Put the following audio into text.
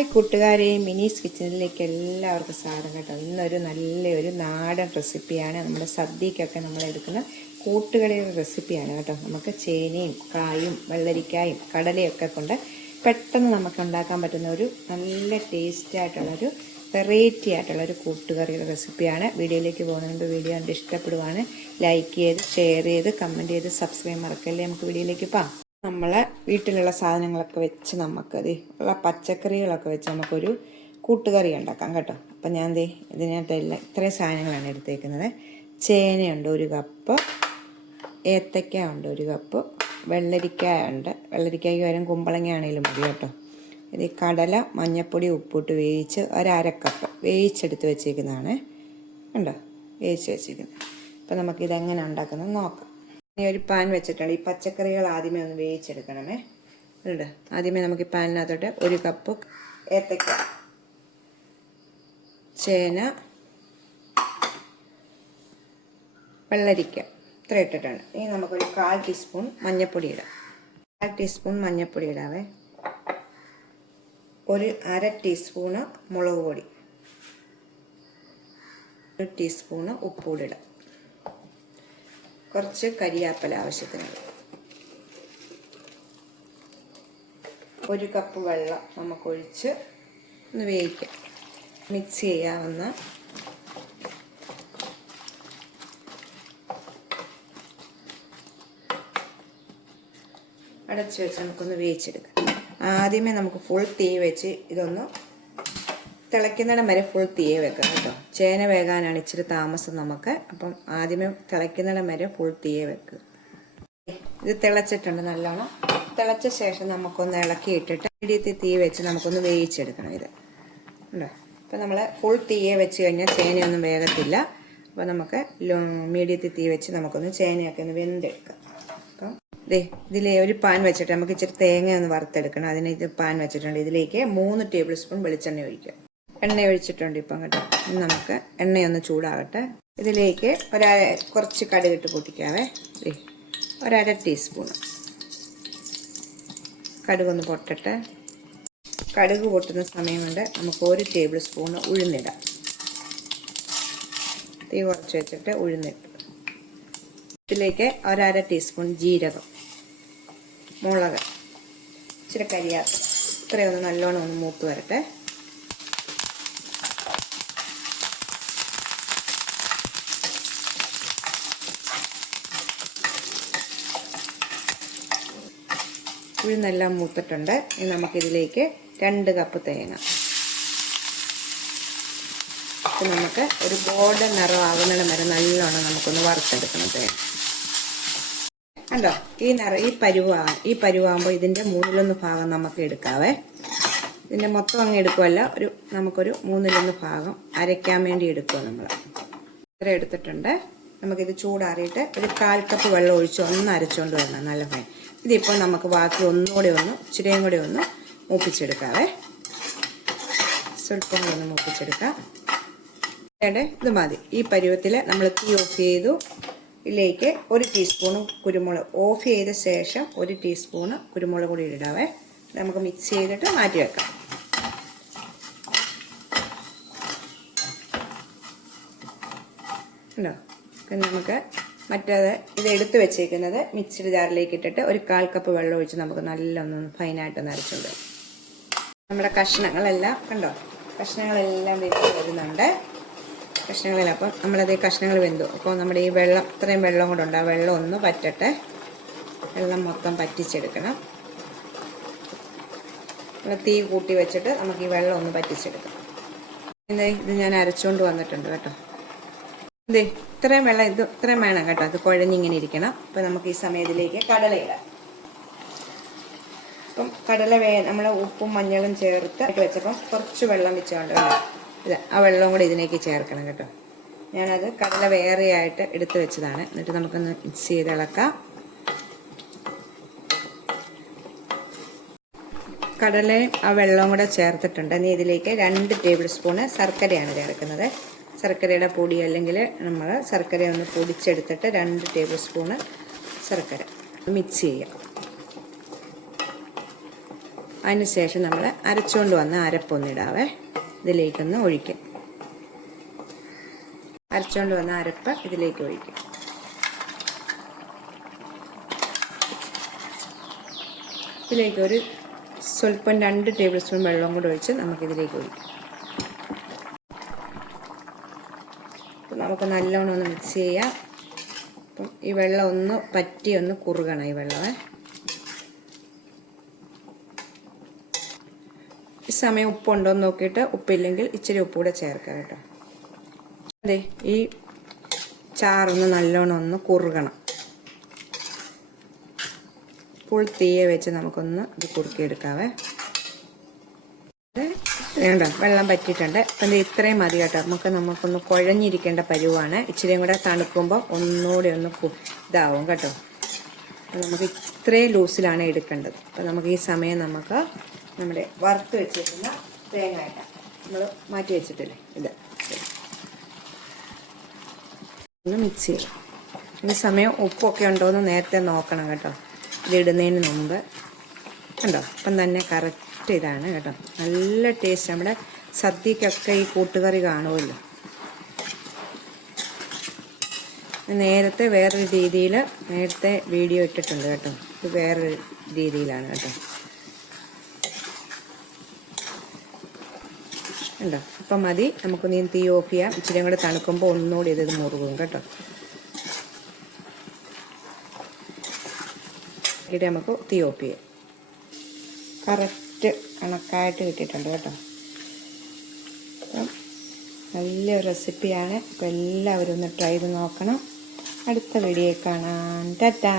Hi കൂട്ടുകാരെ, മിനീസ് കിച്ചണിലേക്ക് എല്ലാവർക്കും സ്വാഗതം കേട്ടോ. ഇന്നൊരു നല്ലൊരു നാടൻ റെസിപ്പിയാണ്. നമ്മുടെ സദ്യക്കൊക്കെ നമ്മൾ എടുക്കുന്ന കൂട്ടുകറിയുടെ റെസിപ്പിയാണ് കേട്ടോ. നമുക്ക് ചേനയും കായും വെള്ളരിക്കായും കടലയൊക്കെ കൊണ്ട് പെട്ടെന്ന് നമുക്ക് ഉണ്ടാക്കാൻ പറ്റുന്ന ഒരു നല്ല ടേസ്റ്റ് ആയിട്ടുള്ളൊരു വെറൈറ്റി ആയിട്ടുള്ളൊരു കൂട്ടുകറിയുടെ റെസിപ്പിയാണ്. വീഡിയോയിലേക്ക് പോകുന്നതുകൊണ്ട് വീഡിയോ കണ്ട് ഇഷ്ടപ്പെടുവാണ് ലൈക്ക് ചെയ്ത് ഷെയർ ചെയ്ത് കമൻറ്റ് ചെയ്ത് സബ്സ്ക്രൈബ് മറക്കല്ലേ. നമുക്ക് വീഡിയോയിലേക്ക് പോകാം. നമ്മളെ വീട്ടിലുള്ള സാധനങ്ങളൊക്കെ വെച്ച് നമുക്കത് ഉള്ള പച്ചക്കറികളൊക്കെ വെച്ച് നമുക്കൊരു കൂട്ടുകറി ഉണ്ടാക്കാം കേട്ടോ. അപ്പം ഞാൻ ഇതിനകത്തെല്ലാം ഇത്രയും സാധനങ്ങളാണ് എടുത്തേക്കുന്നത്. ചേനയുണ്ട് 1 കപ്പ്, ഏത്തക്ക ഉണ്ട് 1 കപ്പ്, വെള്ളരിക്ക ഉണ്ട്, വെള്ളരിക്കയ്ക്ക് വരും കുമ്പളങ്ങ ആണെങ്കിലും മതി കേട്ടോ. ഇത് കടല മഞ്ഞൾപ്പൊടി ഉപ്പിട്ട് വേവിച്ച് 1/2 കപ്പ് വേവിച്ചെടുത്ത് വെച്ചേക്കുന്നതാണ് കണ്ടോ, വേവിച്ച് വെച്ചിരിക്കുന്നത്. അപ്പം നമുക്കിതെങ്ങനെ ഉണ്ടാക്കുന്നത് നോക്കാം. ഒരു പാൻ വെച്ചിട്ടുണ്ട്. ഈ പച്ചക്കറികൾ ആദ്യമേ ഒന്ന് വേവിച്ചെടുക്കണമേ. ഉണ്ട്, ആദ്യമേ നമുക്ക് ഈ പാനിനകത്തോട്ട് 1 കപ്പ് ഏത്തക്ക, ചേന, വെള്ളരിക്ക ഇത്ര ഇട്ടിട്ടുണ്ട്. ഇനി നമുക്കൊരു 1/4 ടീസ്പൂൺ മഞ്ഞൾപ്പൊടി ഇടാം. 1/2 ടീസ്പൂൺ മഞ്ഞൾപ്പൊടി ഇടാവേ. 1/2 ടീസ്പൂണ് മുളക് പൊടി, 1 ടീസ്പൂണ് ഉപ്പുകൂടി ഇടാം. കുറച്ച് കരിയാപ്പല ആവശ്യത്തിനുള്ള, 1 കപ്പ് വെള്ളം നമുക്കൊഴിച്ച് ഒന്ന് വേവിക്കാം. മിക്സ് ചെയ്യാവുന്ന അടച്ച് വെച്ച് നമുക്കൊന്ന് വേവിച്ചെടുക്കാം. ആദ്യമേ നമുക്ക് ഫുൾ തീ വെച്ച് ഇതൊന്ന് തിളയ്ക്കുന്നിടം വരെ ഫുൾ തീയെ വെക്കാം കേട്ടോ. ചേന വേകാനാണ് ഇച്ചിരി താമസം നമുക്ക്. അപ്പം ആദ്യമേ തിളയ്ക്കുന്നിടം വരെ ഫുൾ തീയെ വെക്കുക. ഇത് തിളച്ചിട്ടുണ്ട് നല്ലോണം. തിളച്ച ശേഷം നമുക്കൊന്ന് ഇളക്കി ഇട്ടിട്ട് മീഡിയത്തിൽ തീ വെച്ച് നമുക്കൊന്ന് വേവിച്ചെടുക്കണം. ഇത് ഉണ്ടോ. അപ്പം നമ്മൾ ഫുൾ തീയെ വെച്ച് കഴിഞ്ഞാൽ ചേനയൊന്നും വേഗത്തില്ല. അപ്പോൾ നമുക്ക് മീഡിയത്തിൽ തീ വെച്ച് നമുക്കൊന്ന് ചേനയൊക്കെ ഒന്ന് വെന്തെടുക്കാം. അപ്പം ഇതിലെ ഒരു പാൻ വെച്ചിട്ട് നമുക്ക് ഇച്ചിരി തേങ്ങ ഒന്ന് വറുത്തെടുക്കണം. അതിന് ഇത് പാൻ വെച്ചിട്ടുണ്ട്. ഇതിലേക്ക് 3 ടേബിൾ സ്പൂൺ വെളിച്ചെണ്ണ ഒഴിക്കുക. എണ്ണ ഒഴിച്ചിട്ടുണ്ട് ഇപ്പം കേട്ടോ. നമുക്ക് എണ്ണയൊന്ന് ചൂടാകട്ടെ. ഇതിലേക്ക് കുറച്ച് കടുകിട്ട് പൊട്ടിക്കാവേ. 1/2 ടീസ്പൂൺ കടുകൊന്ന് പൊട്ടട്ടെ. കടുക് പൊട്ടുന്ന സമയം കൊണ്ട് നമുക്ക് 1 ടേബിൾ സ്പൂൺ ഉഴുന്നിടാം. തീ കുറച്ച് വെച്ചിട്ട് ഉഴുന്നിട്ട് ഇതിലേക്ക് 1/2 ടീസ്പൂൺ ജീരകം, മുളക്, ഇച്ചിരി കരിയാപ്പില ഇത്രയൊന്ന് നല്ലോണം ഒന്ന് മൂത്ത് വരട്ടെ. ഉഴുന്നെല്ലാം മൂത്തിട്ടുണ്ട്. ഇനി നമുക്കിതിലേക്ക് 2 കപ്പ് തേങ്ങ, നമുക്ക് ഒരു ഗോൾഡൻ നിറം ആകുന്നിടം വരെ നല്ലോണം നമുക്കൊന്ന് വറുത്തെടുക്കണം തേങ്ങ. കണ്ടോ, ഈ പരുവാകുമ്പോൾ ഇതിൻ്റെ 1/3 ഭാഗം നമുക്ക് എടുക്കാവേ. ഇതിൻ്റെ മൊത്തം അങ്ങ് എടുക്കുമല്ല, നമുക്കൊരു 1/3 ഭാഗം അരയ്ക്കാൻ വേണ്ടി എടുക്കുക. നമ്മൾ ഇത്ര എടുത്തിട്ടുണ്ട്. നമുക്കിത് ചൂടാറിയിട്ട് ഒരു 1/4 കപ്പ് വെള്ളം ഒഴിച്ച് ഒന്ന് അരച്ചുകൊണ്ട് വരണം നല്ല ഫൈൻ. ഇതിപ്പോൾ നമുക്ക് ബാക്കി ഇച്ചിരിയും കൂടി ഒന്ന് മൂപ്പിച്ചെടുക്കാവേ. സ്വല്പം കൂടി ഒന്ന് മൂപ്പിച്ചെടുക്കാം. ഇത് മതി. ഈ പരുവത്തിൽ നമ്മൾ തീ ഓഫ് ചെയ്തു. ഇതിലേക്ക് 1 ടീസ്പൂണ് കുരുമുളക്, ഓഫ് ചെയ്ത ശേഷം 1 ടീസ്പൂണ് കുരുമുളക് കൂടി ഇടാവേ. നമുക്ക് മിക്സ് ചെയ്തിട്ട് മാറ്റി വെക്കാം. ഉണ്ടോ. പിന്നെ നമുക്ക് ഇത് എടുത്ത് വെച്ചേക്കുന്നത് മിക്സിയുടെ ജാറിലേക്ക് ഇട്ടിട്ട് ഒരു 1/4 കപ്പ് വെള്ളം ഒഴിച്ച് നമുക്ക് നല്ലൊന്ന് ഫൈനായിട്ടൊന്ന് അരച്ചുകൊണ്ട് നമ്മുടെ കഷ്ണങ്ങളെല്ലാം കണ്ടോ, കഷ്ണങ്ങളെല്ലാം വരുന്നുണ്ട്. കഷ്ണങ്ങളെല്ലാം അപ്പം നമ്മളത് കഷ്ണങ്ങൾ വെന്തു. അപ്പോൾ നമ്മുടെ ഈ ഇത്രയും വെള്ളം കൂടെ ഉണ്ട്. ആ വെള്ളം ഒന്ന് പറ്റട്ടെ. വെള്ളം മൊത്തം പറ്റിച്ചെടുക്കണം. തീ കൂട്ടി വെച്ചിട്ട് നമുക്ക് ഈ വെള്ളം ഒന്ന് പറ്റിച്ചെടുക്കാം. ഇത് ഞാൻ അരച്ചുകൊണ്ട് വന്നിട്ടുണ്ട് കേട്ടോ. ഇത്രയും വെള്ളം ഇത്രയും വേണം കേട്ടോ. അത് കുഴഞ്ഞിങ്ങനെ ഇരിക്കണം. അപ്പം നമുക്ക് ഈ സമയത്തിലേക്ക് കടല ഇടാം. അപ്പം കടല നമ്മൾ ഉപ്പും മഞ്ഞളും ചേർത്ത് വെച്ചപ്പം കുറച്ച് വെള്ളം വെച്ചുകൊണ്ട് ആ വെള്ളം കൂടി ഇതിലേക്ക് ചേർക്കണം കേട്ടോ. ഞാനത് കടല വേറെയായിട്ട് എടുത്ത് വെച്ചതാണ്. എന്നിട്ട് നമുക്കൊന്ന് മിക്സ് ചെയ്ത് ഇളക്കാം. കടലയും ആ വെള്ളവും കൂടെ ചേർത്തിട്ടുണ്ട്. ഇനി ഇതിലേക്ക് 2 ടേബിൾ സ്പൂണ് ശർക്കരയാണ് ചേർക്കുന്നത്. ശർക്കരയുടെ പൊടി അല്ലെങ്കിൽ നമ്മൾ ശർക്കര ഒന്ന് പൊടിച്ചെടുത്തിട്ട് 2 ടേബിൾ സ്പൂണ് ശർക്കര മിക്സ് ചെയ്യാം. അതിനുശേഷം നമ്മൾ അരച്ചുകൊണ്ട് വന്ന അരപ്പൊന്നിടാവേ. ഇതിലേക്കൊന്ന് ഒഴിക്കും. അരച്ചുകൊണ്ട് വന്ന അരപ്പ് ഇതിലേക്ക് ഒഴിക്കും. ഇതിലേക്ക് ഒരു സ്വല്പം 2 ടേബിൾ സ്പൂൺ വെള്ളം കൂടെ ഒഴിച്ച് നമുക്കിതിലേക്ക് ഒഴിക്കാം. നമുക്ക് നല്ലോണം ഒന്ന് മിക്സ് ചെയ്യാം. അപ്പം ഈ വെള്ളം ഒന്ന് പറ്റി ഒന്ന് കുറുകണം. ഈ വെള്ളമേ ഈ സമയം ഉപ്പുണ്ടോ എന്ന് നോക്കിയിട്ട് ഉപ്പില്ലെങ്കിൽ ഇച്ചിരി ഉപ്പ് കൂടെ ചേർക്കാം കേട്ടോ. അതെ, ഈ ചാറൊന്ന് നല്ലോണം ഒന്ന് കുറുകണം. ഫുൾ തീയെ വെച്ച് നമുക്കൊന്ന് ഇത് കുറുക്കിയെടുക്കാവേ. വേണ്ട, വെള്ളം പറ്റിയിട്ടുണ്ട്. അപ്പം ഇത്രയും മതി കേട്ടോ. നമുക്കൊന്ന് കുഴഞ്ഞിരിക്കേണ്ട പരുവാണ്. ഇച്ചിരിയും കൂടെ തണുക്കുമ്പോൾ ഒന്നുകൂടി ഒന്ന് ഇതാവും കേട്ടോ. നമുക്ക് ഇത്രയും ലൂസിലാണ് എടുക്കേണ്ടത്. അപ്പം നമുക്ക് ഈ സമയം നമുക്ക് നമ്മുടെ വറുത്ത് വെച്ചിരിക്കുന്ന തേങ്ങ നമ്മൾ മാറ്റി വെച്ചിട്ടില്ലേ, ഇത് ഒന്ന് മിക്സ് ചെയ്യാം. ഈ സമയം ഉപ്പൊക്കെ ഉണ്ടോ എന്ന് നേരത്തെ നോക്കണം കേട്ടോ, ഇതിടുന്നതിന് മുമ്പ്. കണ്ടോ, അപ്പം തന്നെ കറക്റ്റ് ഇതാണ് കേട്ടോ. നല്ല ടേസ്റ്റ്. നമ്മുടെ സദ്യക്കൊക്കെ ഈ കൂട്ടുകറി കാണുമല്ലോ. നേരത്തെ വേറൊരു രീതിയിൽ നേരത്തെ വീഡിയോ ഇട്ടിട്ടുണ്ട് കേട്ടോ. ഇത് വേറൊരു രീതിയിലാണ് കേട്ടോ. ഉണ്ടോ, അപ്പം മതി. നമുക്ക് നീ തീ ഓഫ് ചെയ്യാം. ഇച്ചിരി കൂടെ തണുക്കുമ്പോൾ ഒന്നുകൂടി ഇത് മുറുകും കേട്ടോ. ഇവിടെ നമുക്ക് തീ ഓഫ് ചെയ്യാം. കറക്റ്റ് കണക്കായിട്ട് കിട്ടിയിട്ടുണ്ട് കേട്ടോ. അപ്പം നല്ലൊരു റെസിപ്പിയാണ്. അപ്പോൾ എല്ലാവരും ഒന്ന് ട്രൈ ചെയ്ത് നോക്കണം. അടുത്ത വീഡിയോ കാണാം. ടാറ്റാ.